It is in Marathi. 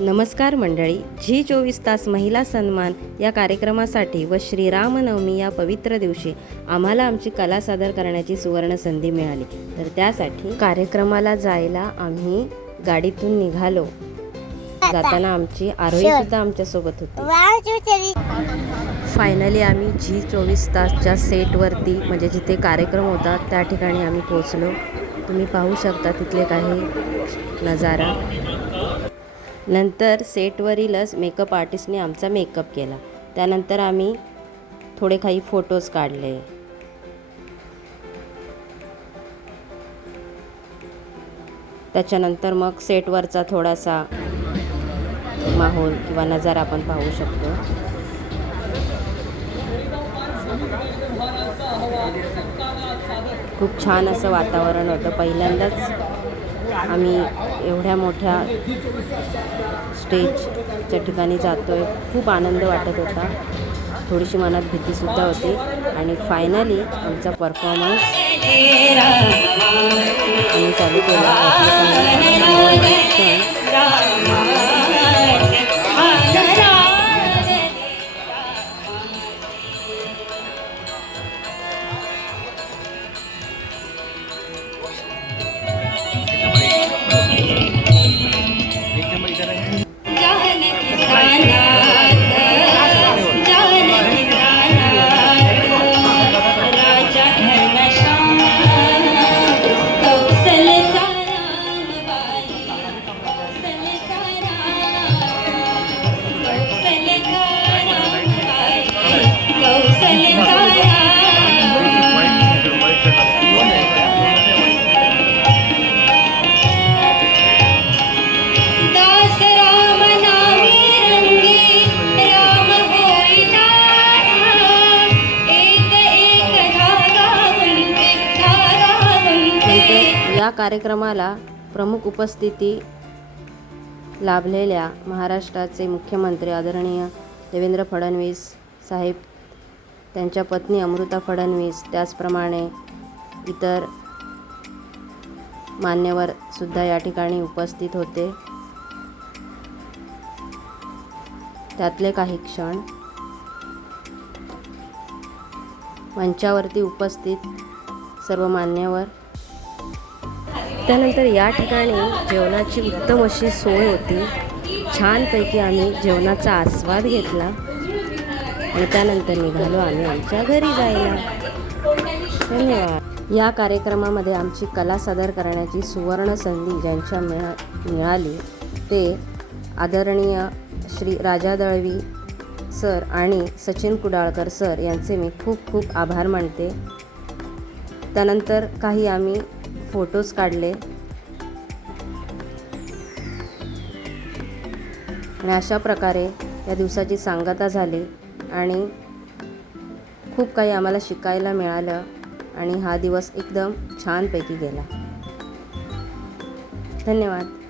नमस्कार मंडळी, झी 24 तास महिला सन्मान या कार्यक्रमासाठी व श्रीरामनवमी या पवित्र दिवशी आम्हाला आमची कला सादर करण्याची सुवर्ण संधी मिळाली। तर त्यासाठी कार्यक्रमाला जायला आम्ही गाडीतून निघालो। जाताना आमची आरोही सुद्धा आमच्या सोबत होती। फायनली आम्ही झी 24 तासच्या सेटवरती म्हणजे जिथे कार्यक्रम होता त्या ठिकाणी आम्ही पोहोचलो। तुम्ही पाहू शकता तिथले काही नजारा। नंतर सेटवरीलच मेकअप आर्टिस्टने आमचा मेकअप केला। त्यानंतर आम्ही थोडे काही फोटोज काढले। त्याच्यानंतर मग सेटवरचा थोडासा माहोल किंवा नजारा आपण पाहू शकतो। खूप छान असं वातावरण होतं। पहिल्यांदाच आम्ही एवढ्या मोठ्या स्टेजच्या ठिकाणी जातोय। खूप आनंद वाटत होता, थोडीशी मनात भीतीसुद्धा होती। आणि फायनली आमचा परफॉर्मन्स आम्ही चालू केला। या कार्यक्रमाला प्रमुख उपस्थिती लाभलेल्या महाराष्ट्राचे मुख्यमंत्री आदरणीय देवेंद्र फडणवीस साहेब, त्यांच्या पत्नी अमृता फडणवीस, त्याचप्रमाणे इतर मान्यवर सुद्धा या ठिकाणी उपस्थित होते। त्यातले काही क्षण मंचावरती उपस्थित सर्व मान्यवर। त्यानंतर या ठिकाणी जेवणाची उत्तम अशी सोय होती। छानपैकी आम्ही जेवणाचा आस्वाद घेतला आणि त्यानंतर निघालो आम्ही आमच्या घरी जायला। धन्यवाद। या कार्यक्रमामध्ये आमची कला सादर करण्याची सुवर्ण संधी ज्यांच्या मिळाली ते आदरणीय श्री राजा दळवी सर आणि सचिन कुडाळकर सर यांचे मी खूप खूप आभार मानते। त्यानंतर काही आम्ही फोटोज काढले आणि अशा प्रकारे या दिवसाची सांगता झाली आणि खूप काही आम्हाला शिकायला मिळालं आणि हा दिवस एकदम छानपैकी गेला। धन्यवाद।